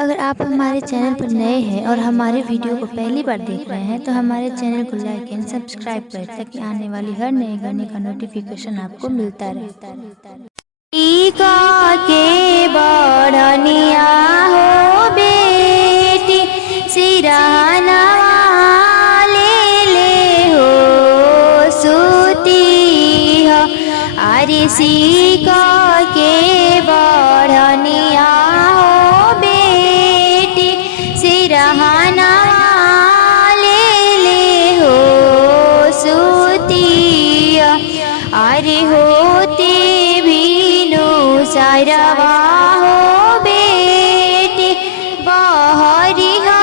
अगर आप हमारे चैनल पर नए हैं और हमारे वीडियो को पहली बार देख रहे हैं तो हमारे चैनल को लाइक एंड सब्सक्राइब करें ताकि आने वाली हर नए गाने का नोटिफिकेशन आपको मिलता रहे। के बड़निया हो बेटी सिराना ले हो सुती हो अरे सीका के बड़निया हो बेटी सिराना ले हो सुती अरे होते सारवा हो बेटी बहरिया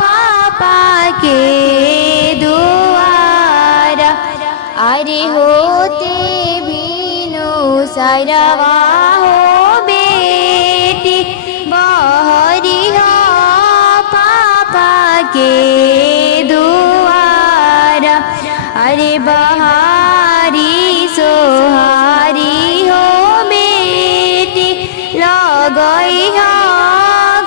पापा के दुआरा अरे होते भीनु सारवा हो बेटी बहरिया पापा के दुआरा अरे बहारी सोहारी गई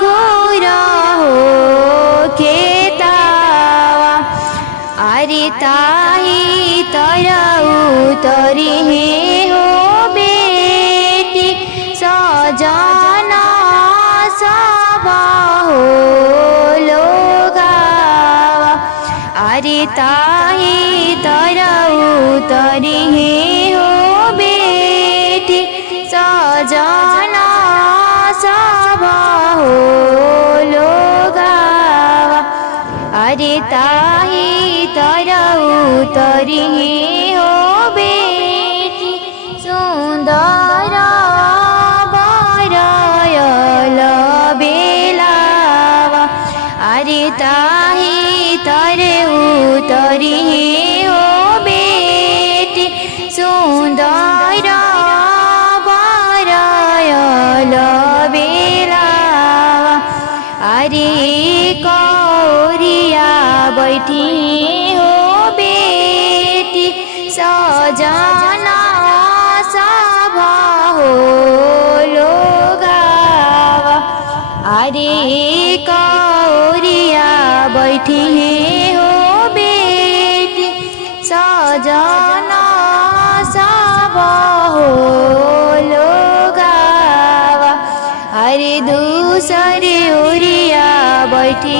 घोरा हो खेतावा अरे ताही तरऊ तरी हो बेटी सजना सबा हो लोगावा अरे ताही तरऊ तरी हो बेटी सजना सबा हो लोगावा अरे ताही तरऊ तरी हो बेटी सुंदर बरयल बेलावा अरे ताही तरऊ तरी हो बेटी सुंदर बेलावा अरे कौरिया बैठी हो बेटी सजना सभा हो लोगावा अरे कौरिया बैठी हो बेटी सजना सभा हो अरे दूसरे ओरिया बैठी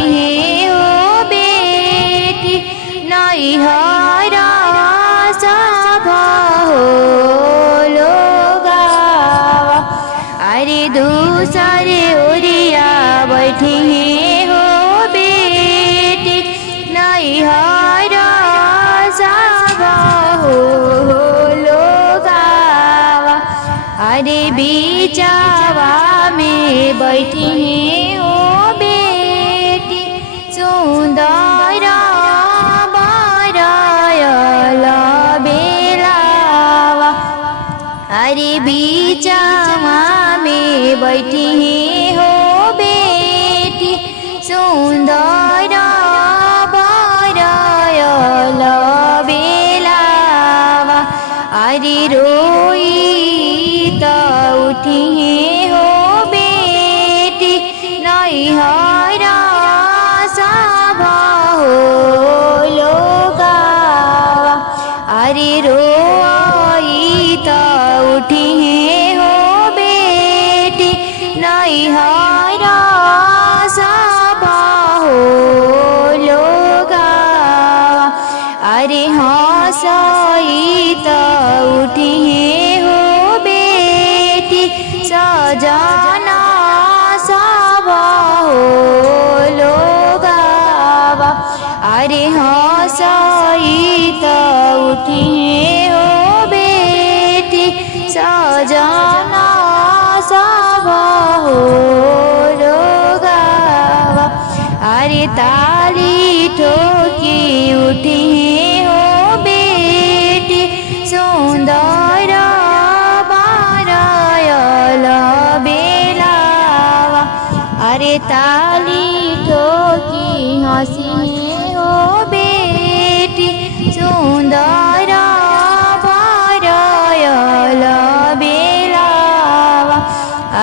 हो बेटी नैहरा सभा हो लोगावा अरे दूसरे ओरिया बैठी हो बेटी नैहरा सभा हो लोगावा अरे बीचावा में बैठी हो बेटी सुंदर बरयल बेलावा अरे बीचावा में बैठी हो बेटी सुंदर बरयल बेलावा अरे रोई उठी हो बेटी नैहरा सभा हो लोगावा अरे रोई तो उठी हो बेटी नैहरा सभा हो लोगावा अरे हंसई तो उठी सजना सभा हो लोगावा अरे हंसई तो उठी हो बेटी सजना सभा हो लोगावा अरे ताली ठोकी उठी हो बेटी सुंदर बेलावा अरे ताली ठोकी हंसी हो बेटी सुंदर बरयल बेलावा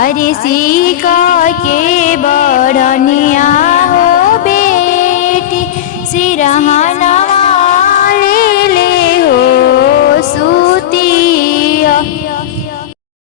अरे सीका के कनिया हो बेटी सिरहाना